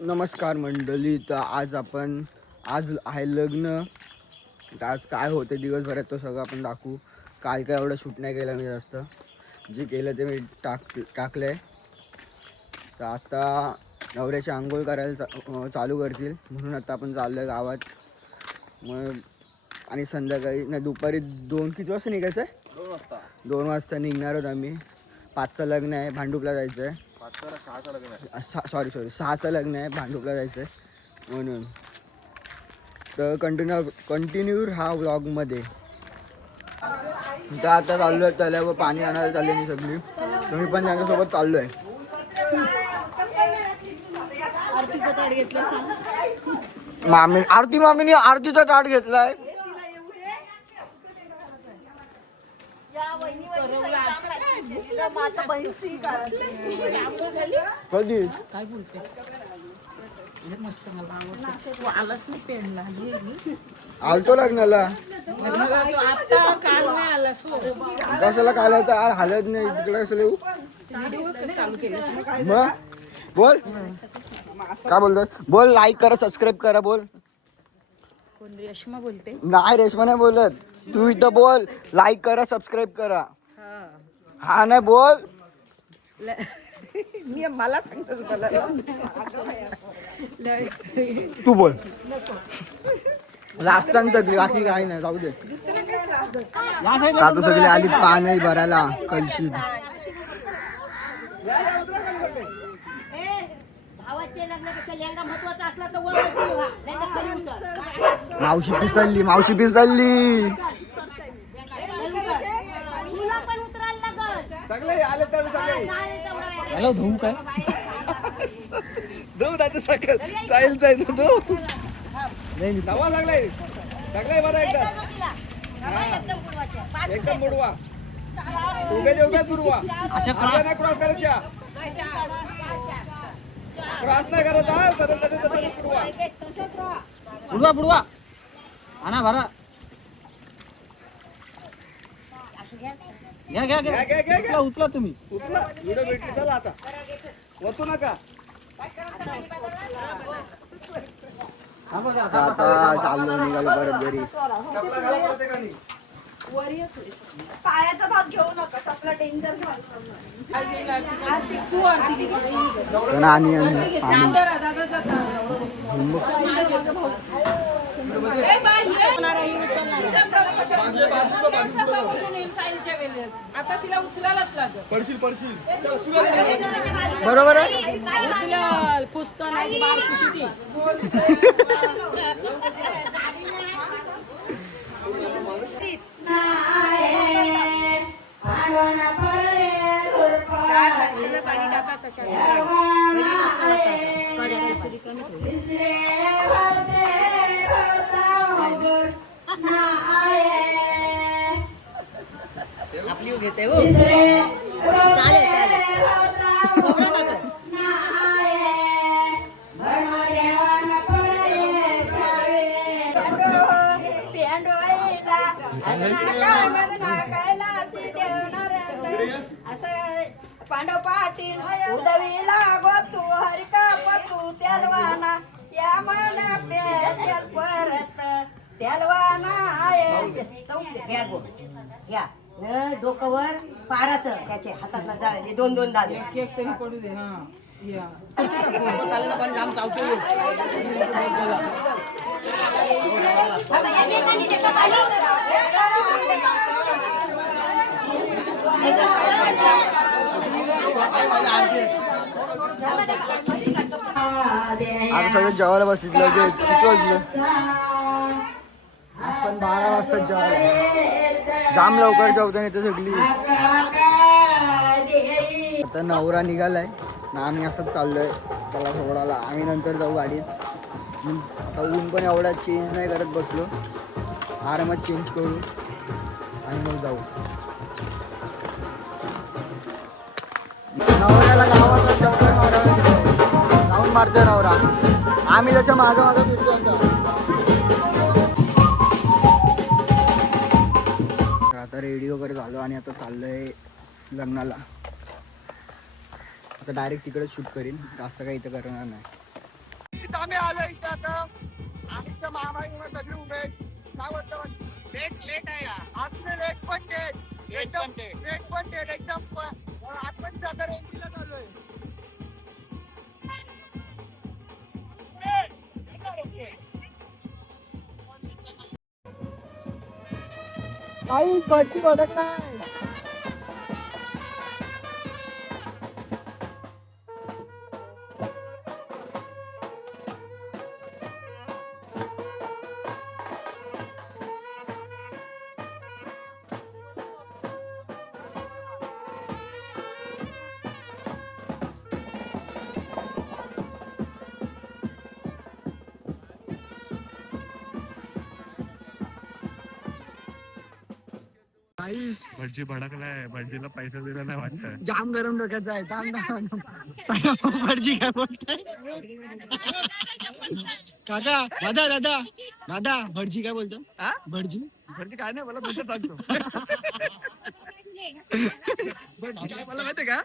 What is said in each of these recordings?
नमस्कार मंडळी. तर आज आहे लग्न. आज काय होते दिवसभरात तो सगळं आपण दाखवू. काल काय एवढं शूट नाही केलं मी जास्त, जे केलं ते मी टाकलं आहे. तर आता नवऱ्याची आंघोळ करायला चालू करतील म्हणून आता आपण चाललो आहे गावात. मग आणि संध्याकाळी नाही दुपारी किती वाजता निघायचं आहे? 2 वाजता निघणार आहोत आम्ही. 5चं लग्न आहे, भांडूपला जायचं आहे. 6चं लग्न आहे. 6चं लग्न आहे, भांडूपला जायचं आहे म्हणून. तर कंटिन्यू राहा व्लॉगमध्ये. तर आता चाललो आहे तल्यावर पाणी आणायला चालले मी सगळी. तर मी पण त्यांच्यासोबत चाललो आहे. मामीने आरतीचा ताट घेतलाय. कधी काय बोलते मस्त मला आवडतं. आलास मी पेंडला आलतो लग्नाला. आता काल नाही आलास कशाला काल होता हालत नाही तिकडे कसं येऊ. चालू केलं मग बोल काय बोलतात. बोल लाईक करा, सबस्क्राईब करा. बोल. कोण रेश्मा बोलते? नाही रेश्मा नाही बोलत. तू इथं बोल लाईक करा, सबस्क्राईब करा. हा नाही बोल. मी मला सांगतोस मला तू बोल. रास्तान सगळी बाकी काय नाही, जाऊ दे. आता सगळे आली पाणी भरायला कलशीत. मावशी पिसलली. हॅलो धूम काय धूम राहते सकल साहिल जायचं धूम नवा लागलाय बरं एकदम बुडवा. उभ्याच बुडवा. अशा नाही क्रॉस करायच्या. क्रॉस नाही करायचा, सरळ बुडवा. बुडवा आणा भरा. घ्या उचला तुम्ही. उचला. व्हिडिओ भेटली चला आता. वतू नका. आता चाललो निघालो परत घरी. पायाचा भाग घेऊ नका, आपला डेंजर भाग. आता तिला उचलायलाच लागत. पडशील बरोबर आहे. पुस्तक नाही आपली घेते हो. पांडव पाटील उदवीला गोतू हरिका पतू तेलवाना या माना तेल परत तेलवाना या डोकंवर पाराचं त्याचे हातात जाळे 2-2 दाणे केक तरी पडू दे. हा या आता सगळं जेवायला बसलं लगेच. किती वाजलं? आपण 12 वाजता जेवायला. जाम लवकर जेवतो नाही तर सगळी. आता नवरा निघालाय ना, आम्ही असंच चाललोय त्याला सोडायला. आम्ही नंतर जाऊ गाडीत. आता ऊन पण एवढा चेंज नाही करत बसलो. आरामात चेंज करू आणि मग जाऊ. नवऱ्याला गावात चक्कर मारायला जाऊन मारतोय नवरा. आम्ही त्याच्या मागं फिरतो. आता रेडी वगैरे झालो आणि आता चाललोय लग्नाला. आता डायरेक्ट तिकडेच शूट करीन, जास्त काही इथं करणार नाही. आम्ही आलो इथं आता आम्ही तर महामारी सगळे उभे काय बोलतो लेट आहे आपले लेट पण एकदम आपण जाता रेंजीला चाललोय आई भरती भडक नाही भटजी भडकलाय भटजीला पैसा दिला नाही वाटत जाम गरम डोक्याचा आहे भटजी काय बोलताय काका दादा भटजी काय बोलतो भटजी काय नाही मला तुझं सांगतो मला माहितीये का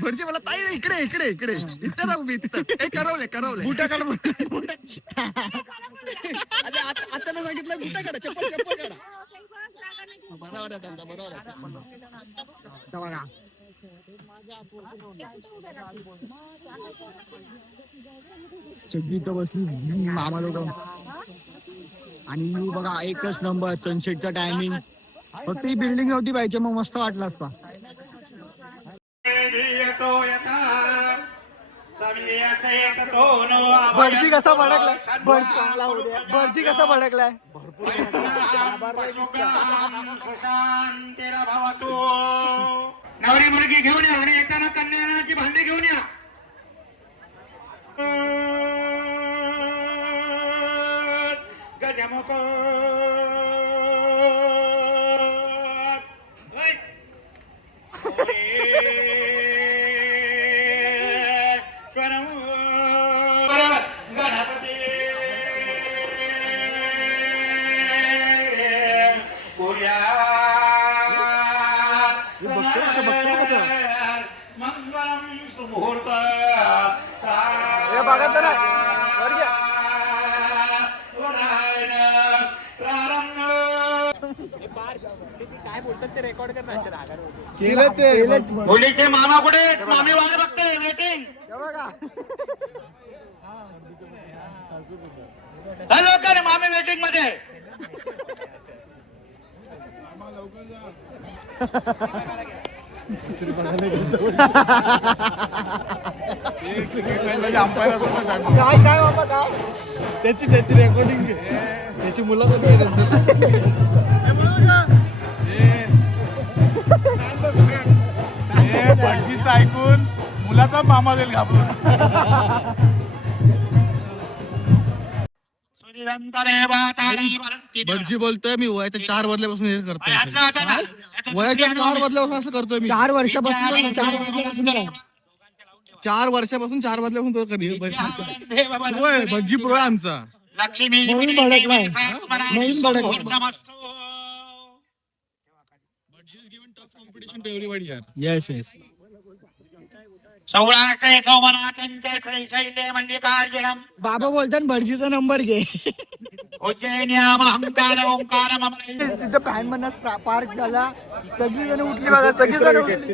भटजी मला ताई इकडे इथं राहू मी तिथं करवले बुटा काढ आता ना सांगितलं बुटा काढा चप्पल काढा बरोबर आहे त्यांचा बरोबर आहे सगळी तर बसली मामा लोक आणि बघा एकच नंबर सनसेटचा टायमिंग फक्त ही बिल्डिंग नव्हती पाहिजे मग मस्त वाटलं असता भटजी कसा भडकलाय भटजी कसा भडकलाय नवरी मुलगी घेऊन या आणि येताना कन्याची भांडी घेऊन या गजमुख बघायचं ना काय बोलतात ते रेकॉर्ड करणार मुलीचे मामा कुठे मामी वाट बघते वेटिंग हॅलो का मामी वेटिंग मध्ये काय बाबा काय त्याची रेकॉर्डिंग त्याची मुलाखत भटजीच ऐकून मुलाचा मामा जाईल घाबरून भटजी बोलतोय मी वयाच्या 4 मधल्यापासून हे करतोय वयाच्या 4 मधल्यापासून असं करतोय मी 4 वर्षापासून 4 वर्षापासून 4 मधल्यापासून तो कधी भटजी प्रो आहे आमचा लक्ष्मी म्हणून भडकलाय म्हणून भडकलाय येस येस बाबा बोलतात भटजीचा नंबर घे तिथं फॅन म्हणण्यास पार्क झाला सगळी जण उठली बघा सगळी जण उठली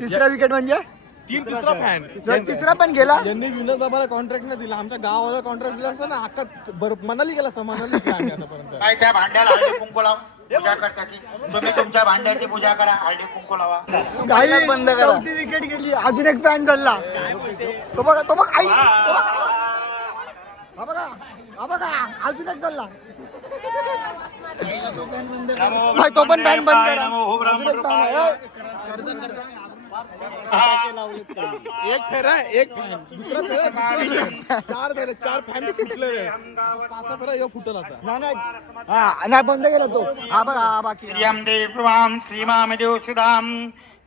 तिसरा विकेट म्हणजे तिसरा पण गेला यांनी विनोद बाबाला कॉन्ट्रॅक्ट नाही दिला आमच्या गावाला कॉन्ट्रॅक्ट दिला असता ना अख्खा मनाली गेला असता मनाली काय त्या भांड्याला हळदी कुंकू लावा पूजा करताची तुम्ही तुमच्या भांड्याची पूजा करा हळदी कुंकू लावा काही बंद करा चौथी विकेट गेली अजून एक फॅन झाला तो बघ आई हा बघा अजून एक झाला तो पण फॅन बंद करा अजून एक फॅन आहे एक फेरा एक फॅन दुसरा फेरा 4 झाले 4 फॅन फुटले 5 फेरा फुटला आता नाही बंद केला तो हा बघा बाकी देवाम श्रीमामदेव सुदाम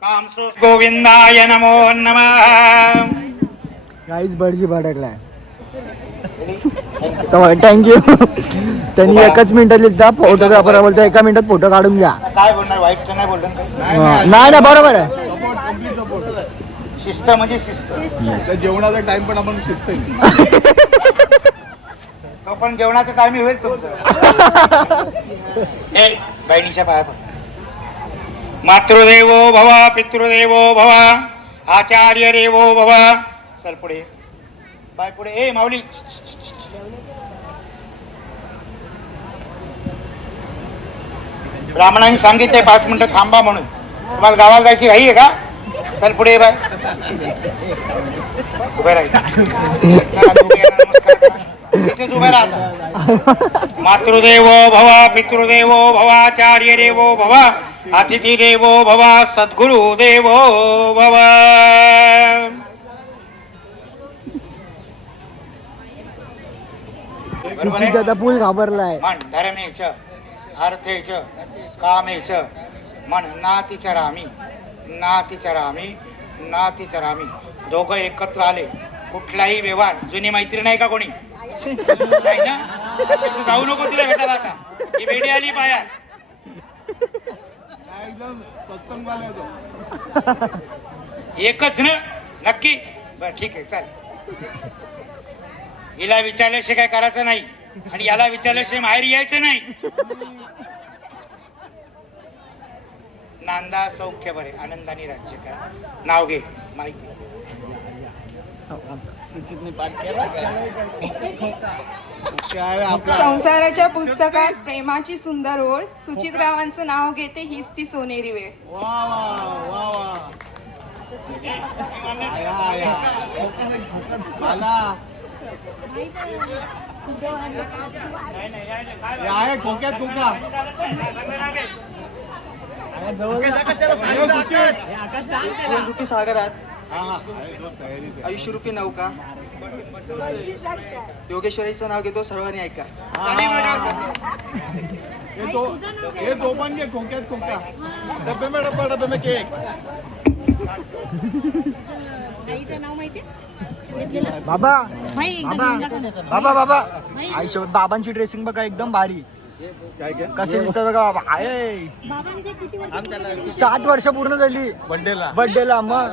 कामसो गोविंदाय नमो नमः गाईज भटजी भडकलाय थँक्यू त्यांनी एकच मिनिटात लिहिता फोटोग्राफर बोलतो 1 मिनिटात फोटो काढून घ्या काय बोलणार वाईटचं नाही बोलणार नाही बरोबर आहे शिस्त म्हणजे शिस्त. त्या जेवणाचा टाइम पण आपण शिस्त तो पण जेवणाचा टाइम होईल तुमचं. ए बहिणीच्या पाया पड. मातृदेवो भव पितृदेवो भव आचार्य देवो भव. चल पुढे बाय पुढे. ए माऊली ब्राह्मणांनी सांगितले 5 मिनिटं थांबा म्हणून. तुम्हाला गावाला जायची घाई आहे का? चल पुढे बाय. उभे राहायचं. इथेच उभे राहता. मातृदेवो भव पितृदेवो भव आचार्य देवो भव अतिथी देवो भव सद्गुरु देवो भव. बरोबर आहे? दादा पूल घाबरलाय. म्हण धर्मेच अर्थेच कामेच म्हण नातिचरामी नातिचरामी नातिचरामी. दोघं एकत्र आले कुठलाही व्यवहार. जुनी मैत्री नाही का कोणी? नाही ना? अशी तू जाऊ नको तिला भेटायला आता. ही भेटी आली पाया. एकदम सत्संग. एकच ना? नक्की? बर ठीक आहे चल. हिला विचारल्याशिवाय काय करायचं नाही आणि याला विचारल्याशिवाय माहेर यायचं नाही. नांदा सौख्य बरे आनंदाने राज्य करा. नाव घे माहिती. संसाराच्या पुस्तकात प्रेमाची सुंदर ओळ. सुचित्रावांचं नाव घेते हीच ती सोनेरी वेळ. वा वा वा वा. मला आहे खोक्यात खोका. ₹100 सागरात 80 रुपये नौका. योगेश्वरीचं नाव घेतो सर्वांनी ऐका. हे तो पण घे खोक्यात खोका. डब्बे में डब्बा डब्बे में केक. बाबा बाबा बाबा आयुष्यात बाबांची ड्रेसिंग बघा एकदम भारी. कसे दिसतात बघा बाबा. आहे 60 वर्ष पूर्ण झाली बर्थडेला. मग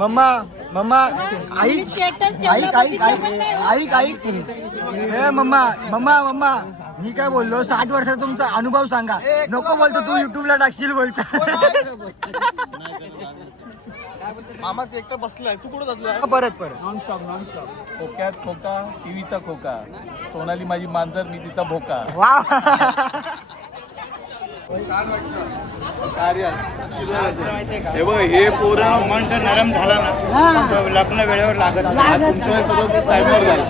मम्मा मम्मा ऐक ऐक ऐक ऐक ऐक ऐक. हे मम्मा मम्मा मम्मा मी काय बोललो 60 वर्षाचा तुमचा अनुभव सांगा. नको बोलतो तू युट्यूबला टाकशील बोलता. मामा ते एकटा बसलाय. तू कुठं जातला? परत नॉन स्टॉप खोक्यात खोका. टीव्हीचा खोका. सोनाली माझी मांजर मी तिचा भोका. वा. हे बघ हे पोरं मन जर नरम झाला ना तर लग्न वेळेवर लागत नाही. तुमच्या सगळं टाइमवर झालं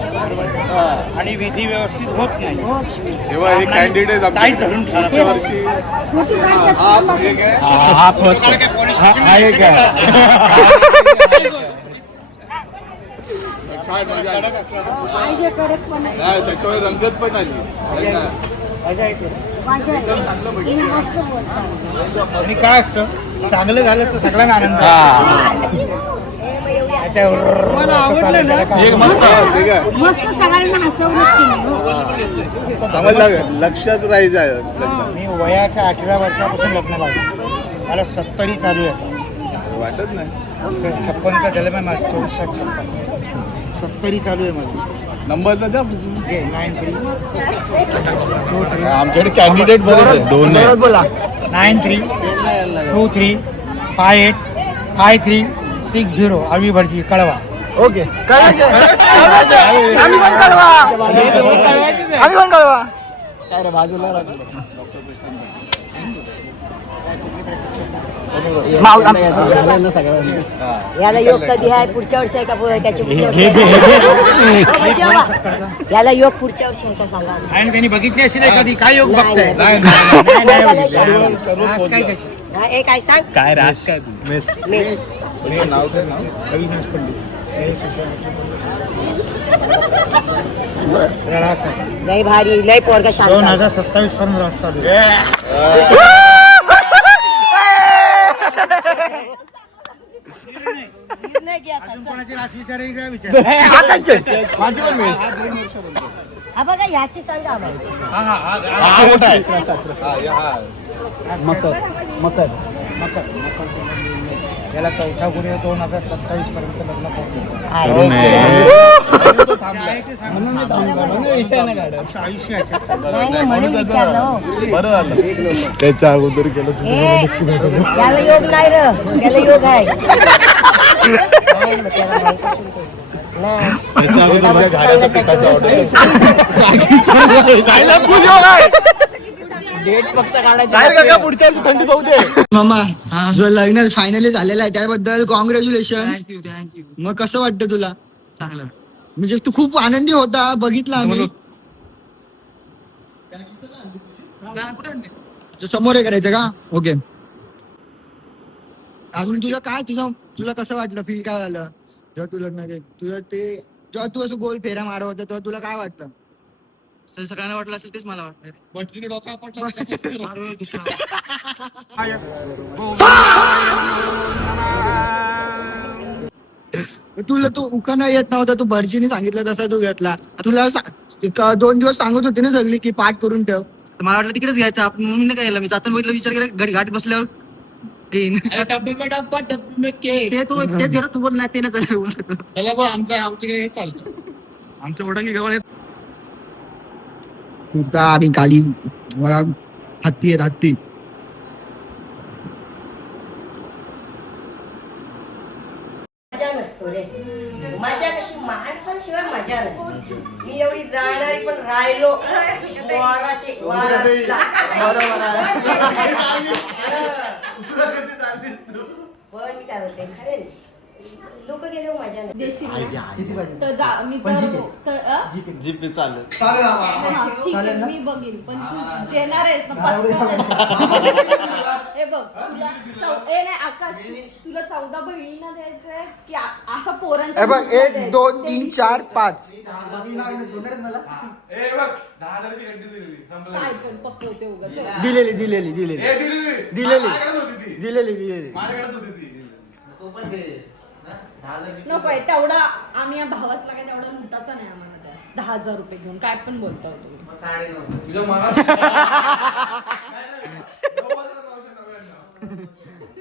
आणि विधी व्यवस्थित होत नाही. तेव्हा हे कॅन्डिडेट टाईट धरून ठेवा. वर्षी छान मजा आली. नाही त्याच्यामुळे रंगत पण आली. आणि काय असतं चांगलं झालं तर सगळ्यांना आनंद. लक्षात राहायचं. मी वयाच्या 18 वर्षापासून लग्न लावतो. मला 70 चालू आहे. वाटत नाही. 56चा जन्म आहे माझा. 54 70 चालू आहे माझा. नंबर तर द्या. 93 आमच्याकडे कॅन्डिडेट बरेच दोन बोला. 9328535360 आम्ही भटजी कळवा. ओके आम्ही पण कळवा. आम्ही पण कळवा. काय रे बाजूला याला योग कधी आहे? पुढच्या वर्षी आहे का? त्याची पुढच्या वर्षी याला योग पुढच्या वर्षी आहे का सांगा. आणि त्यांनी बघितली असेल एखादी काय योग बघताय? आज काय त्याची? हे काय सांग. काय रास काय मेष. नाव काय नाव? अविनाश पंडित. लय भारी लय पोरगा शांत. 2027 पर्यंत रास चालू आहे. अजून कोणाची रास विचारायची का? विचार. माझी पण मेस. हा बघा याची सांगा आम्हाला. हा मोठा आहे. मकर. याला चौथा गुरु 2027 पर्यंत लग्न करून म्हणून विचारलं बरं झालं त्याच्या अगोदर केलं याला योग नाही र याला योग आहे नाही, मग त्याला माहित असेल ते. नाही. त्याच्या अगोदर माझ्या घराचा पिठाचा ऑर्डर पुढच्या वर्षी थंडी जाऊ दे मामा तुझं लग्न फायनली झालेलं आहे त्याबद्दल कॉंग्रॅच्युलेशन. थँक्यू थँक्यू मग कसं वाटतं तुला? चांगलं म्हणजे तू खूप आनंदी होता बघितला आम्ही. समोर हे करायचं का? ओके. अजून तुझं काय तुला कसं वाटलं? फील काय झालं जेव्हा तू लग्न केलं? तुझं ते जेव्हा तू असं गोल फेरा मारत होता तेव्हा तुला काय वाटलं? सगळ्यांना वाटलं असेल तेच मला वाटतं तुला तो उखाणा येत नव्हता, तू भटजीने सांगितलं तसा तू घेतला. तुला 2 दिवस सांगत होते ना सगळी की पाठ करून ठेव. मला वाटलं तिकडेच घ्यायचं आपण मम्मीने काय केलं मी जाताना बघितलं विचार केला घडी घाट बसल्यावर घेईन ते जरा तू बोल नाही ते आमच्या ओढांगी गव्हा कुर्ता आणि काली मला हत्ती आहेत हत्ती. मजा नसतो रे. मजा कशी माणसांशिवाय मजा नाही. मी एवढी जाणारी पण राहिलो वाराचे पण मी काय होते खरे लोक गेले मजा नाही. जीपे चालेल मी बघीन पण तू देणार आहेस ना 5 हे बघ तुला नाही आकाश तुला 14 बहिणींना द्यायचंय की असा पोरांच्या 1 2 3 4 5 काय पण पकवते उगाच दिलेली नकोय तेवढा आम्ही या भावासला काय तेवढा लुटाचा नाही आम्हाला द्या 10,000 रुपये घेऊन काय पण बोलता तुम्ही.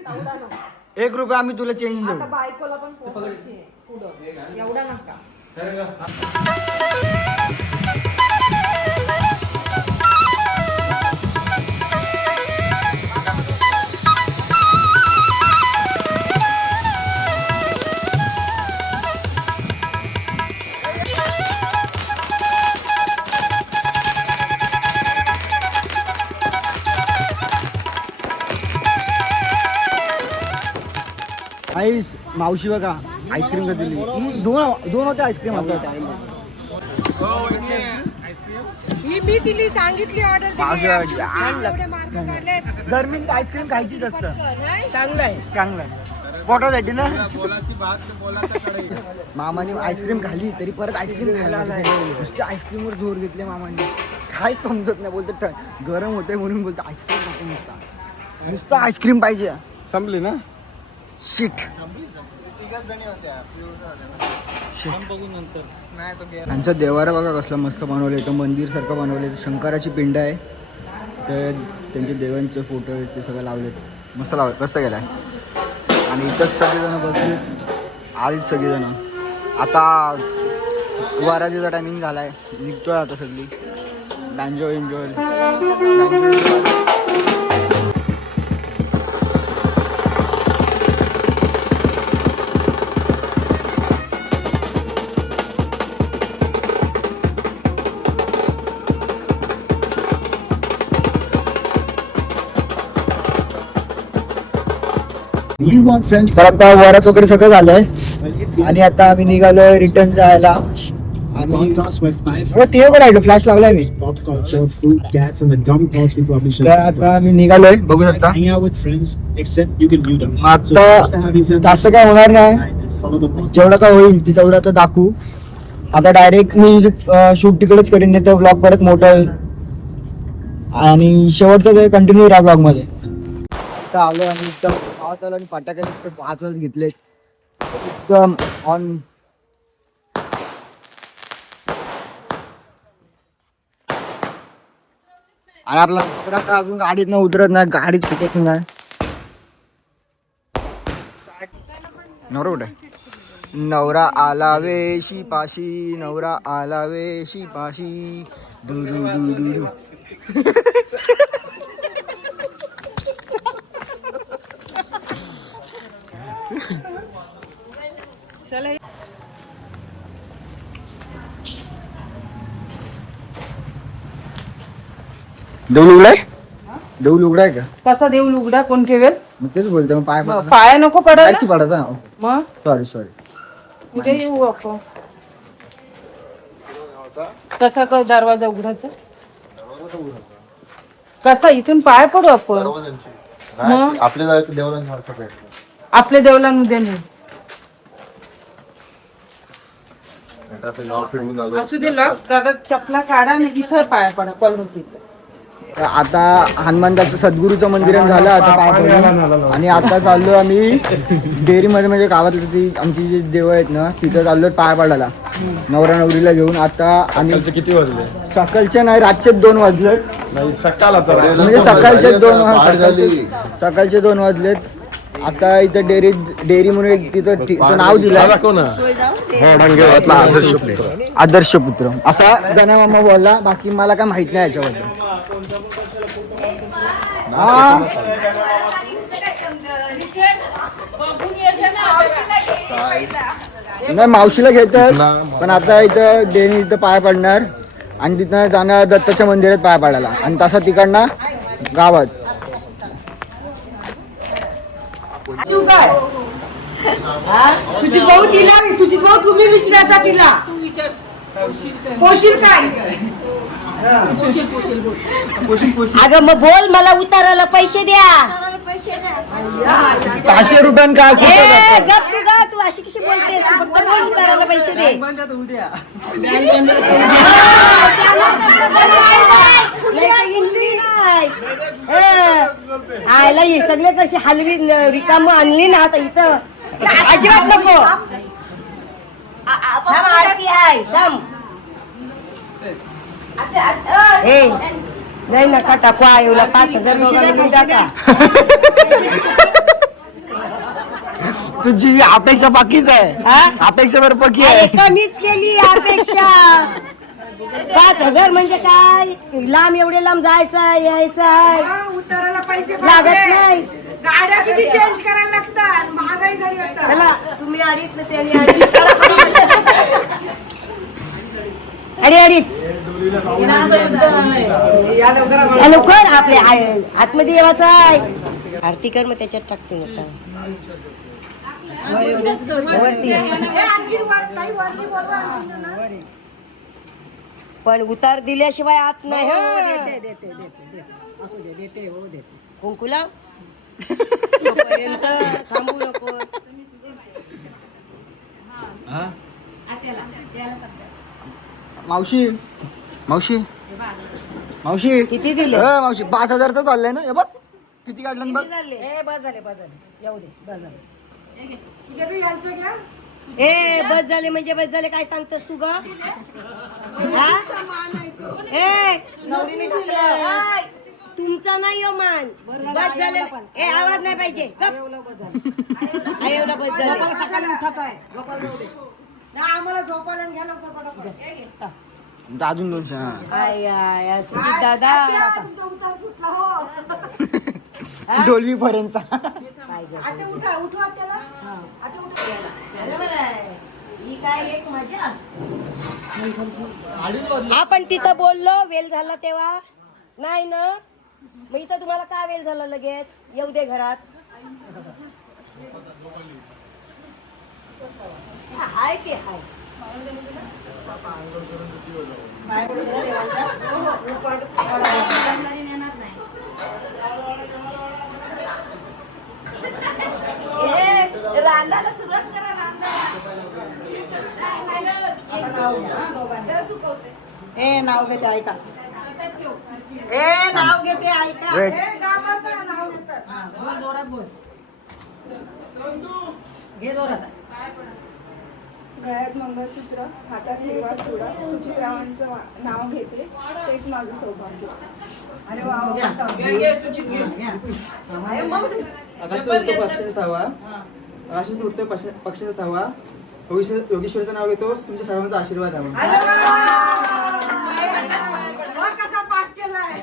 तेवढा नको. 1 रुपया आम्ही तुला चेंज आता देऊ. बायकोला पण पोसायची आहे पुढं एवढा नका. आईस मावशी बघा आईस्क्रीम का दिली. दोन होते आईस्क्रीम आता. मी दिली सांगितली ऑर्डर दरम्यान आईस्क्रीम खायचीच असतं. चांगलं आहे. चांगलं आहे पोटासाठी ना. मामाने आईस्क्रीम खाली तरी परत आईस्क्रीम खायला आलाय. नुसते आईस्क्रीमवर जोर घेतले मामाने. काय समजत नाही बोलतो गरम होते म्हणून बोलतो आईस्क्रीम खाते नुसतं आईस्क्रीम पाहिजे. संपली ना शिट. त्यांचा देवारा बघा कसला मस्त बनवलं. इथं मंदिर सारखं बनवलं. शंकराची पिंड आहे तर त्यांचे देवांचे फोटो आहेत ते सगळं लावलेत. मस्त मस्त गेलाय. आणि इथंच सगळेजण बसले आलीत सगळेजण. आता वाराजीचा टायमिंग झालाय निघतोय आता सगळी. बँजो एन्जॉय तर आता वराच वगैरे सगळं झालंय आणि आता आम्ही निघालोय रिटर्न जायला. फ्लॅश लावलाय मी. आता आम्ही निघालोय बघू शकता. आता जास्त काय होणार नाही जेवढं काय होईल ते तेवढं आता दाखवू. आता डायरेक्ट मी शूट तिकडेच करीन नाही तर ब्लॉग परत मोठा होईल आणि शेवटचं ते कंटिन्यू राहा ब्लॉग मध्ये. आलो आणि एकदम गावात आलो आणि फटाके 5 वाजता घेतले एकदम ऑन. आणि आपला मित्र का अजून गाडीत न उतरत नाही. गाडीत फिटत नाही. नवरा कुठे आहे? नवरा आला वे शिपाशी, नवरा आला वे शिपाशी, दुरु दुरु दु. देऊळ उघडाय? देऊळ उघडाय का? कसा देऊ लुगडा कोण ठेवेल? मग तेच बोलतो, मग पाय पाय नको पडायला पडायचा. मग सॉरी सॉरी. उद्या येऊ आपण. कसा का दरवाजा उघडायचा? कसा इथून पाय पडू आपण? मग आपल्या देवळांसारखं भेटलं. आपल्या देवलांमध्ये नाही. असू दे लॉक. दादा चपला काढा आणि इथं पाय पडा कॉलनीत इथं. आता हनुमानदाचं सद्गुरूचं मंदिर झालं आता पाय पडून. आणि आता चाललो आम्ही डेअरीमध्ये, म्हणजे गावातली ती आमची जी देव आहेत ना तिथं चाललो पाय पडायला नवरा नवरीला घेऊन. आता आम्ही किती वाजले? सकाळचे नाही, रातचे 2 वाजलेत. नाही सकाळ आता म्हणजे सकाळचे 2 वाजलेत. आता इथं डेअरी म्हणून एक तिथं नाव दिलं आदर्श पुत्र असा गणामामा बोलला. बाकी मला काय माहित नाही याच्याबद्दल. नाही मावशीला घेतात, पण आता इथं डेअरी इथं पाय पडणार आणि तिथं जाणार दत्ताच्या मंदिरात पाय पडायला आणि तसा तिकडनं गावात. सुजित भाऊ तिला मी, सुजित भाऊ तुम्ही विचारायचा तिला पोशील काय? अगं मग बोल, मला उताराला पैसे द्या. 500 रुपयानं काय कुठं जातं? गप तू गा, तू अशी कशी बोलतेस? तू फक्त बोल, उताराला पैसे दे. आयला हे सगळे कशी हलवी रिकाम आणली ना आता इथं अजिबात नको. थांब, आरती आहे थांब. नाही नका टाकू आयोला 5,000 दोघांना टाका. तुझी अपेक्षा बाकीच आहे. अपेक्षा बरं पक्की आहे. कमीच केली अपेक्षा. 5,000 म्हणजे काय? लांब एवढे लांब जायचं यायचं उताराला पैसे लागत नाही. गाड्या किती चेंज करायला लागतात, महागाई झाली आता. चला तुम्ही अडीच त्यांनी अडीच अडीच लवकर आपले आतमध्ये येवाचं आहे. आरती कर मग त्याच्यात टाकते नका. पण उतार दिल्याशिवाय आत नाही. कुंकुला थांबू नकोस. मावशी मावशी मावशी किती दिले? मावशी 5,000चं चाललंय ना. हे बघ किती काढलं बघ. बस झाले येऊ दे. बस झाले. यांचं घ्या. बस झाले म्हणजे बस झाले काय सांगतोस तू ग? तुमचा नाही हो मान. बस झाले. आवाज नाही पाहिजे. आयोला बस झाले. सकाळी उठायचं आहे. आम्हाला झोपायला घ्या लवकर. अजून 200. सुजित दादा तुमचा उतार सुटला हो. डोलवी पर्यंत. आता उठवा त्याला. आता बरोबर आहे. ही काय एक मजा. आपण तिथं बोललो वेल झाला तेव्हा नाही ना. मग इथं तुम्हाला काय वेल झाला लगेच? येऊ दे घरात. हाय की हाय. रांधाला सुरुवात करा. नाव घेते ऐका. नाव घेते ऐका. नाव घेतात. जोरात बोल. घे जोरात. गळ्यात मंगळसूत्र, हातात हिरवा चुडा, सुचित्रावांचं नाव घेते, तेच माझं सौभाग्य. अरे वा. ठेवा. अशीच उठतो पक्षाचा धावा. योगेश्वरचं नाव घेतो. तुमच्या सर्वांचा आशीर्वाद हवा. कसा पाठ केलाय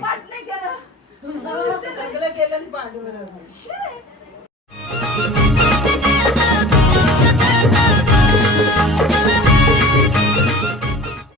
पाठ नाही करा. सगळं केलं आणि पाठ बरोबर.